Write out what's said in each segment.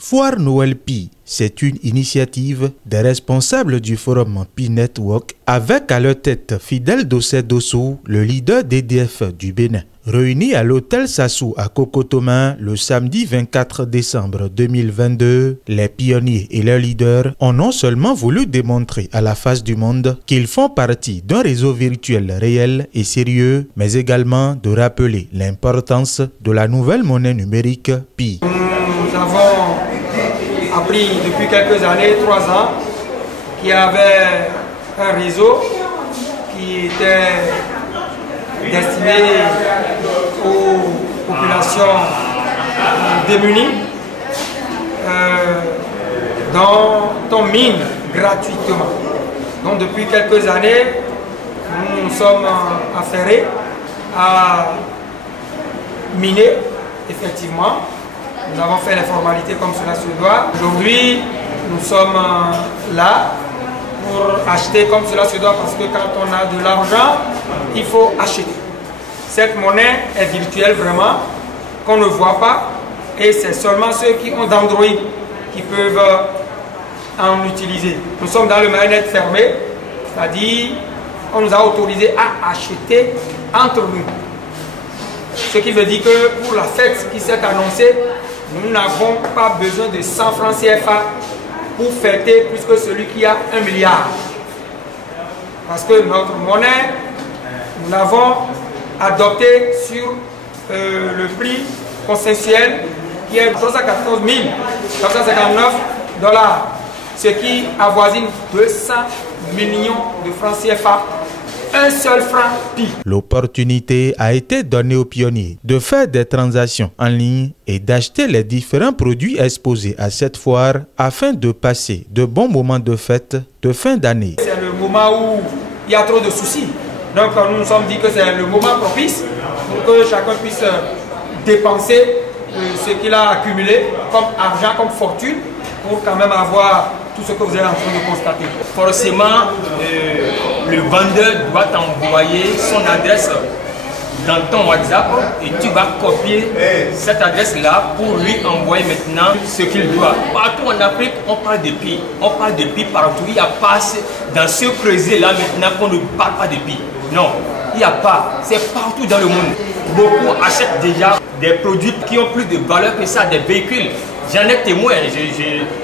Foire Noël Pi, c'est une initiative des responsables du forum Pi Network avec à leur tête Fidèle Dossé Dossou, le leader d'EDF du Bénin. Réunis à l'hôtel Sassou à Cocotomin le samedi 24 décembre 2022, les pionniers et leurs leaders ont non seulement voulu démontrer à la face du monde qu'ils font partie d'un réseau virtuel réel et sérieux, mais également de rappeler l'importance de la nouvelle monnaie numérique Pi. Nous avons appris depuis quelques années, 3 ans, qu'il y avait un réseau qui était destiné aux populations démunies, dont on mine gratuitement. Donc depuis quelques années, nous nous sommes affairés à miner, effectivement. Nous avons fait les formalités comme cela se doit. Aujourd'hui, nous sommes là pour acheter comme cela se doit parce que quand on a de l'argent, il faut acheter. Cette monnaie est virtuelle vraiment, qu'on ne voit pas, et c'est seulement ceux qui ont d'Android qui peuvent en utiliser. Nous sommes dans le mainnet fermé, c'est-à-dire on nous a autorisé à acheter entre nous. Ce qui veut dire que pour la fête qui s'est annoncée, nous n'avons pas besoin de 100 francs CFA pour fêter plus que celui qui a 1 milliard. Parce que notre monnaie, nous l'avons adoptée sur le prix consensuel qui est 314 959 $, ce qui avoisine 200 millions de francs CFA. Un seul franc Pi. L'opportunité a été donnée aux pionniers de faire des transactions en ligne et d'acheter les différents produits exposés à cette foire afin de passer de bons moments de fête de fin d'année. C'est le moment où il y a trop de soucis. Donc nous nous sommes dit que c'est le moment propice pour que chacun puisse dépenser ce qu'il a accumulé comme argent, comme fortune, pour quand même avoir tout ce que vous êtes en train de constater. Forcément, le vendeur doit t'envoyer son adresse dans ton WhatsApp et tu vas copier cette adresse-là pour lui envoyer maintenant ce qu'il doit. Partout en Afrique, on parle de Pi. On parle de Pi partout. Il n'y a pas dans ce creuset-là maintenant qu'on ne parle pas de Pi. Non, il n'y a pas. C'est partout dans le monde. Beaucoup achètent déjà des produits qui ont plus de valeur que ça, des véhicules. J'en ai témoin,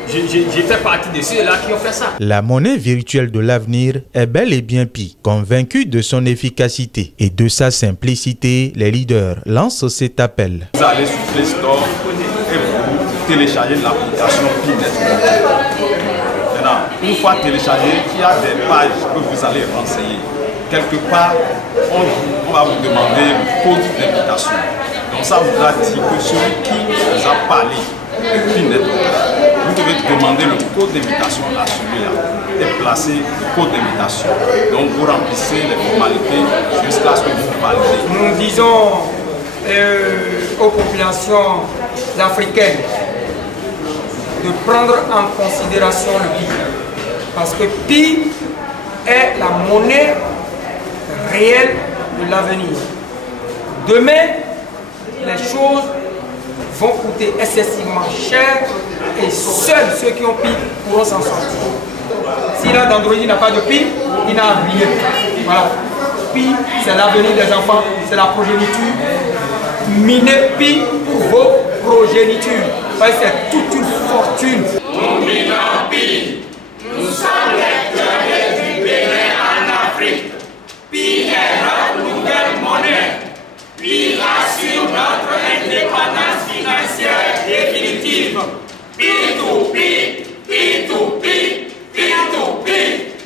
j'ai fait partie de ceux-là qui ont fait ça. La monnaie virtuelle de l'avenir est bel et bien Pi. Convaincu de son efficacité et de sa simplicité, les leaders lancent cet appel. Vous allez sur Play Store et vous téléchargez l'application Pi Network. Maintenant, une fois téléchargé, il y a des pages que vous allez renseigner. Quelque part, on va vous demander le code d'invitation. Donc ça voudra dire que celui qui vous a parlé, Pi Network, vous devez demander le code d'invitation à celui-là et placer le code d'invitation. Donc vous remplissez les formalités jusqu'à ce que vous validez. Nous disons aux populations africaines de prendre en considération le Pi. Parce que Pi est la monnaie réelle de l'avenir. Demain, les choses vont coûter excessivement cher et seuls ceux qui ont Pi pourront s'en sortir. S'il a d'Android, il n'a pas de Pi, il n'a rien. Voilà. Pi, c'est l'avenir des enfants, c'est la progéniture. Minez Pi pour vos progénitures. C'est toute une fortune. Nous minons Pi. Nous sommes les pionniers du Bénin en Afrique. Pi est notre nouvelle monnaie. Pi assure notre indépendance financière définitive. Pi to Pi, Pi to Pi, Pi to Pi.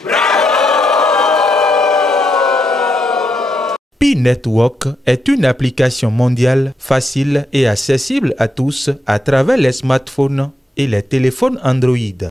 Bravo! Pi Network est une application mondiale facile et accessible à tous à travers les smartphones et les téléphones Android.